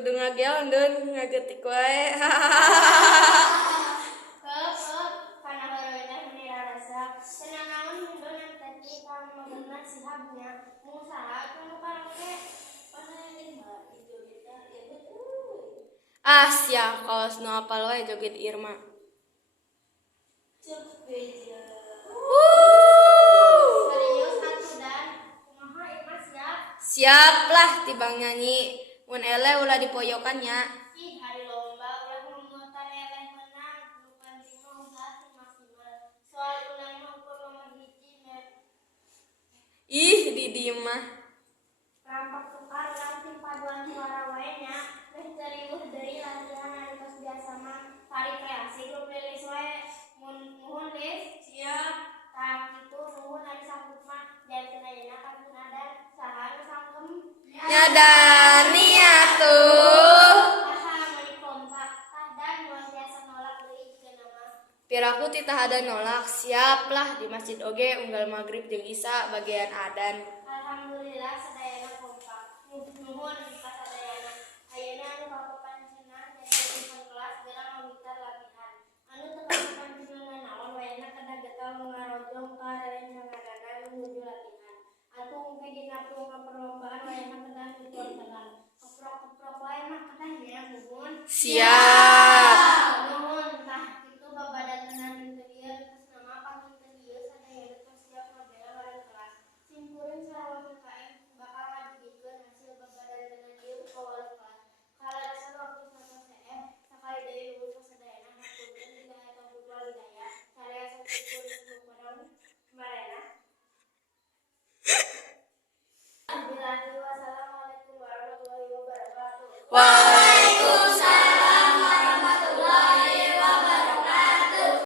kudu ngagelkeun ngagetik wae. Kana barunya menira rasa senang naon mundur nanti kalau benar sihabnya musaha anu karaoke Sia kaos nu apal wae joget Irma. Siap lah tibang nyanyi. Mun ele ulah dipoyokannya. Ih hari lomba ulah memuatan eleh menang bukan cuma ulah maksimal. Soal ulang mah ukur nomor hiji Ih di dieu mah. rampak tukar langsung paduan suara wae nya. Weh cariweuh deui latihan anu tos biasa mah tari kreasi grup lilis wae. Muhun lis siap. Tah kitu nuhun ari sanggup mah janten ayeuna kantun adan saha nu sangkem. Nyadani atuh. Aha mani kompak tah dan luar biasa nolak deui cenah mah. Piraku titah ada nolak, siap lah di masjid oge unggal maghrib jeung isya bagian adan. Alhamdulillah sadayana kompak. Nuhun ka sadayana. Ayeuna anu kapapan cenah jadi event kelas geura ngawitar latihan. Anu teu kapapan cenah naon wayahna kada getol ngarojong ka rerencanganana nuju latihan. Atuh engke dina perlombaan wayahna kada nutuan tenan. Keprok-keprok wae mah kedah nya nuhun. Siap.